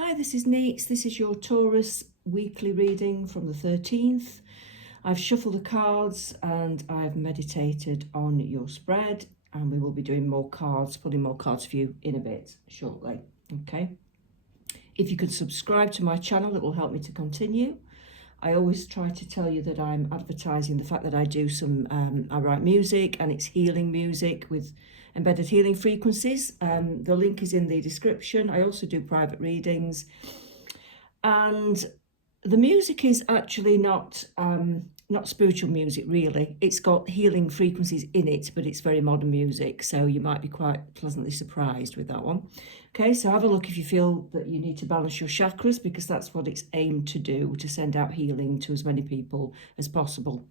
Hi, this is Neets. This is your Taurus weekly reading from the 13th. I've shuffled the cards and I've meditated on your spread, and we will be doing more cards, pulling more cards for you in a bit shortly. Okay. If you could subscribe to my channel, it will help me to continue. I always try to tell you that I'm advertising the fact that I do I write music, and it's healing music with embedded healing frequencies. The link is in the description. I also do private readings, and the music is actually not spiritual music really. It's got healing frequencies in it, but it's very modern music, so you might be quite pleasantly surprised with that one. Okay, so have a look if you feel that you need to balance your chakras, because that's what it's aimed to do, to send out healing to as many people as possible.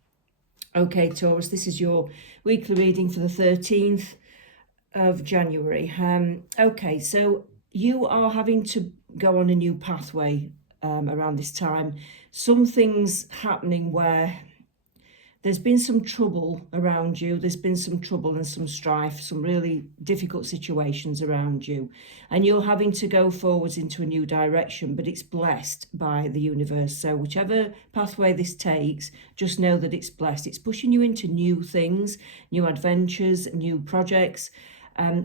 Okay, Taurus, this is your weekly reading for the 13th of January. Okay, so you are having to go on a new pathway around this time. Something's happening where there's been some trouble around you. There's been some trouble and some strife, some really difficult situations around you. And you're having to go forwards into a new direction, but it's blessed by the universe. So whichever pathway this takes, just know that it's blessed. It's pushing you into new things, new adventures, new projects.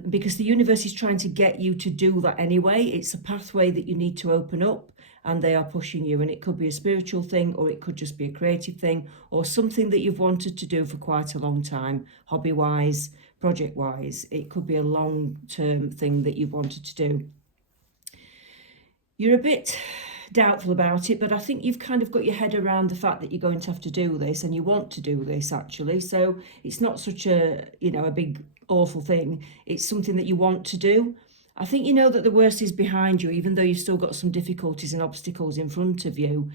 Because the universe is trying to get you to do that anyway. It's a pathway that you need to open up, and they are pushing you. And it could be a spiritual thing, or it could just be a creative thing, or something that you've wanted to do for quite a long time, hobby-wise, project-wise. It could be a long-term thing that you've wanted to do. You're a bit doubtful about it, but I think you've kind of got your head around the fact that you're going to have to do this, and you want to do this actually. So it's not such a big awful thing. It's something that you want to do. I think you know that the worst is behind you, even though you've still got some difficulties and obstacles in front of you.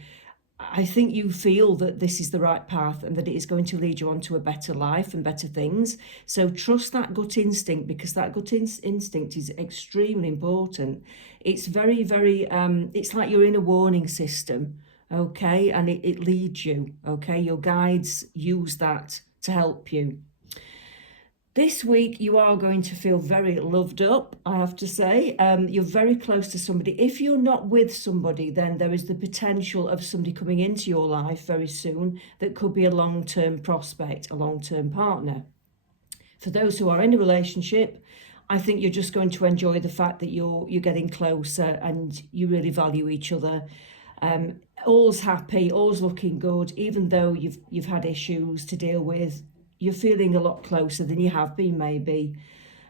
I think you feel that this is the right path, and that it is going to lead you on to a better life and better things. So trust that gut instinct, because that gut instinct is extremely important. It's very, very, it's like you're in a warning system, okay? And it leads you, okay? Your guides use that to help you. This week, you are going to feel very loved up, I have to say. You're very close to somebody. If you're not with somebody, then there is the potential of somebody coming into your life very soon that could be a long-term prospect, a long-term partner. For those who are in a relationship, I think you're just going to enjoy the fact that you're getting closer and you really value each other. All's happy, all's looking good, even though you've had issues to deal with. You're feeling a lot closer than you have been, maybe.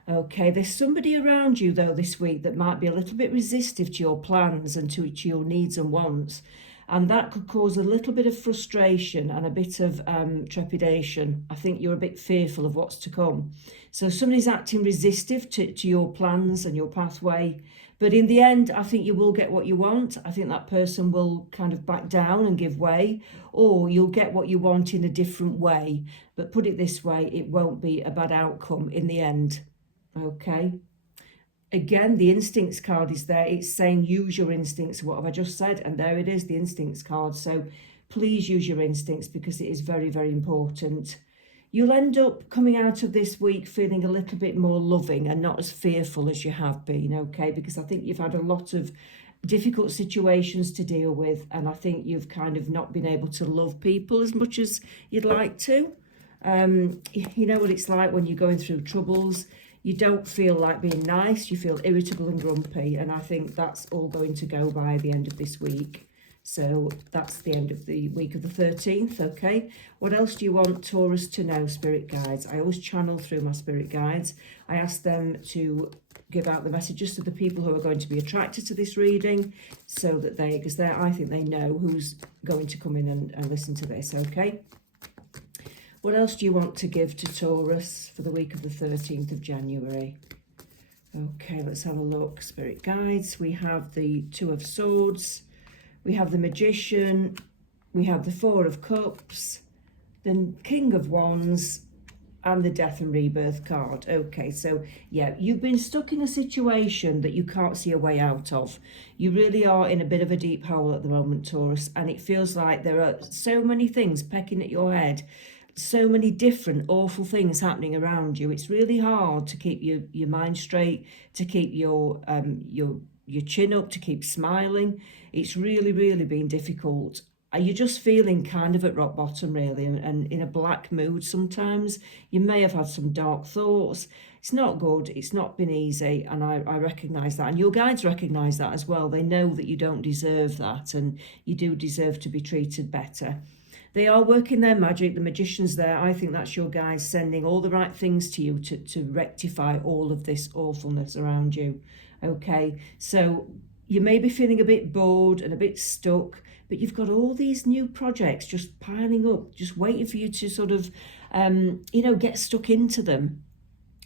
Okay, there's somebody around you, though, this week that might be a little bit resistive to your plans and to your needs and wants. And that could cause a little bit of frustration and a bit of trepidation. I think you're a bit fearful of what's to come. So somebody's acting resistive to your plans and your pathway. But in the end, I think you will get what you want. I think that person will kind of back down and give way, or you'll get what you want in a different way. But put it this way, it won't be a bad outcome in the end. Okay. Again, the instincts card is there. It's saying use your instincts. What have I just said? And there it is, the instincts card. So please use your instincts, because it is very, very important. You'll end up coming out of this week feeling a little bit more loving and not as fearful as you have been, okay? Because I think you've had a lot of difficult situations to deal with, and I think you've kind of not been able to love people as much as you'd like to. You know what it's like when you're going through troubles. You don't feel like being nice, you feel irritable and grumpy, and I think that's all going to go by the end of this week. So that's the end of the week of the 13th, okay? What else do you want Taurus to know, spirit guides? I always channel through my spirit guides. I ask them to give out the messages to the people who are going to be attracted to this reading, so that because I think they know who's going to come in and listen to this, okay? What else do you want to give to Taurus for the week of the 13th of January? Okay, let's have a look. Spirit guides, we have the Two of Swords, we have the Magician, we have the Four of Cups, the King of Wands, and the Death and Rebirth card. Okay, so yeah, you've been stuck in a situation that you can't see a way out of. You really are in a bit of a deep hole at the moment, Taurus, and it feels like there are so many things pecking at your head, so many different awful things happening around you. It's really hard to keep your mind straight, to keep your chin up, to keep smiling. It's really, really been difficult. You're just feeling kind of at rock bottom, really, and in a black mood sometimes. You may have had some dark thoughts. It's not good. It's not been easy, and I recognise that. And your guides recognise that as well. They know that you don't deserve that, and you do deserve to be treated better. They are working their magic. The magician's there. I think that's your guys sending all the right things to you to rectify all of this awfulness around you. Okay, so you may be feeling a bit bored and a bit stuck, but you've got all these new projects just piling up, just waiting for you to sort of, get stuck into them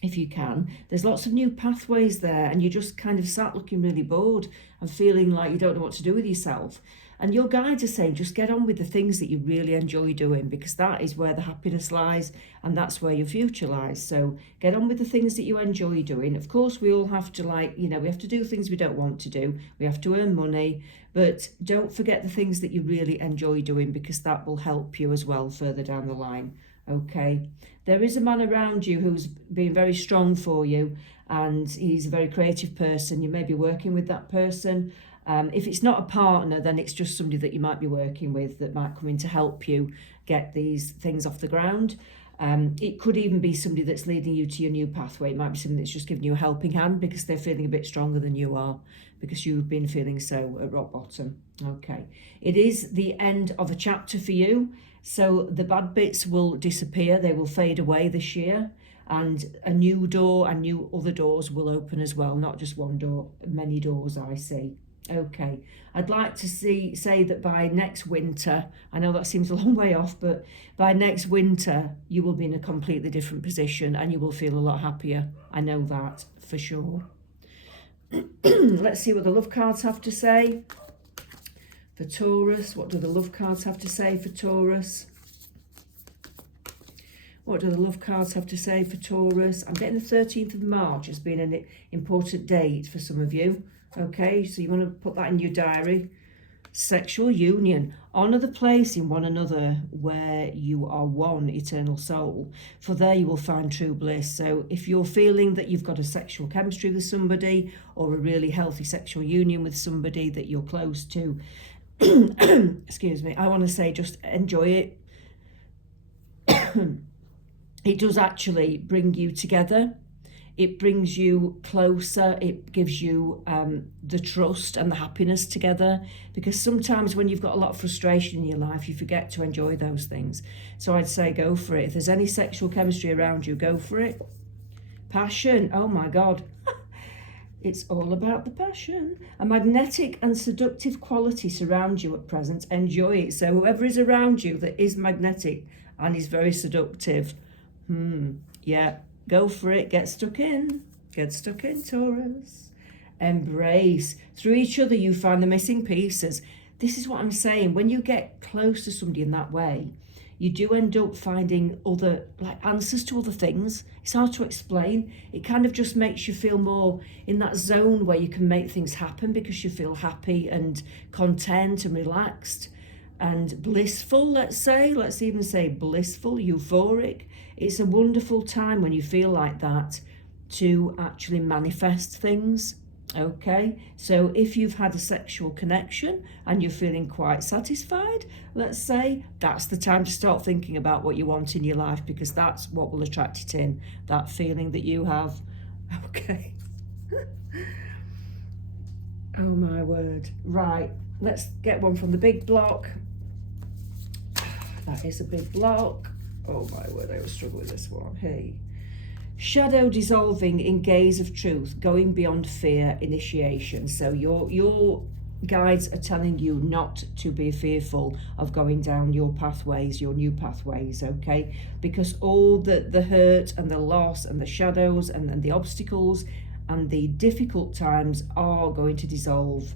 if you can. There's lots of new pathways there, and you just kind of sat looking really bored and feeling like you don't know what to do with yourself. And your guides are saying just get on with the things that you really enjoy doing, because that is where the happiness lies and that's where your future lies. So get on with the things that you enjoy doing. Of course, we all have to we have to do things we don't want to do. We have to earn money, but don't forget the things that you really enjoy doing, because that will help you as well further down the line. Okay, there is a man around you who's been very strong for you, and he's a very creative person. You may be working with that person. If it's not a partner, then it's just somebody that you might be working with that might come in to help you get these things off the ground. It could even be somebody that's leading you to your new pathway. It might be somebody that's just giving you a helping hand because they're feeling a bit stronger than you are, because you've been feeling so at rock bottom. Okay, it is the end of a chapter for you. So the bad bits will disappear. They will fade away this year. And a new door and new other doors will open as well. Not just one door, many doors I see. Okay, I'd like to say that by next winter, I know that seems a long way off, but by next winter, you will be in a completely different position and you will feel a lot happier. I know that for sure. Let's see what the love cards have to say for Taurus. What do the love cards have to say for Taurus? What do the love cards have to say for Taurus? I'm getting the 13th of March as being an important date for some of you. Okay, so you want to put that in your diary. Sexual union. Honour the place in one another where you are one eternal soul. For there you will find true bliss. So if you're feeling that you've got a sexual chemistry with somebody, or a really healthy sexual union with somebody that you're close to, excuse me, I want to say just enjoy it. It does actually bring you together. It brings you closer. It gives you the trust and the happiness together, because sometimes when you've got a lot of frustration in your life, you forget to enjoy those things. So I'd say go for it. If there's any sexual chemistry around you, go for it. Passion. Oh my God. It's all about the passion. A magnetic and seductive quality surrounds you at present. Enjoy it. So whoever is around you that is magnetic and is very seductive, yeah, go for it. Get stuck in. Get stuck in, Taurus. Embrace. Through each other, you find the missing pieces. This is what I'm saying. When you get close to somebody in that way, you do end up finding other answers to other things. It's hard to explain. It kind of just makes you feel more in that zone where you can make things happen, because you feel happy and content and relaxed and blissful, let's even say blissful, euphoric. It's a wonderful time when you feel like that to actually manifest things. Okay, so if you've had a sexual connection and you're feeling quite satisfied, let's say, that's the time to start thinking about what you want in your life, because that's what will attract it in, that feeling that you have. Okay. Oh my word. Right, let's get one from the big block. That is a big block. Oh my word, I always struggle with this one. Hey. Shadow dissolving in gaze of truth, going beyond fear, initiation. So your guides are telling you not to be fearful of going down your pathways, your new pathways, okay? Because all the hurt and the loss and the shadows and the obstacles and the difficult times are going to dissolve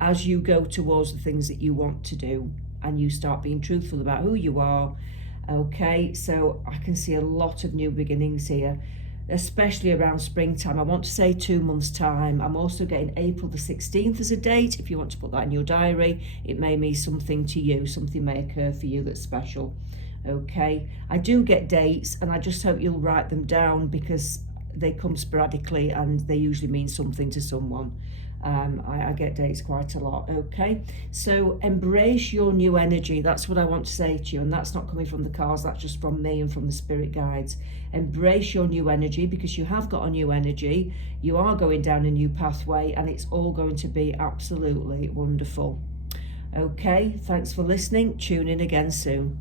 as you go towards the things that you want to do and you start being truthful about who you are. Okay, so I can see a lot of new beginnings here, especially around springtime. I want to say 2 months' time. I'm also getting April the 16th as a date. If you want to put that in your diary, it may mean something to you. Something may occur for you that's special. Okay, I do get dates, and I just hope you'll write them down, because they come sporadically and they usually mean something to someone. I get dates quite a lot. Okay, so embrace your new energy. That's what I want to say to you, and that's not coming from the cards, that's just from me and from the spirit guides. Embrace your new energy, because you have got a new energy. You are going down a new pathway, and it's all going to be absolutely wonderful. Okay, thanks for listening. Tune in again soon.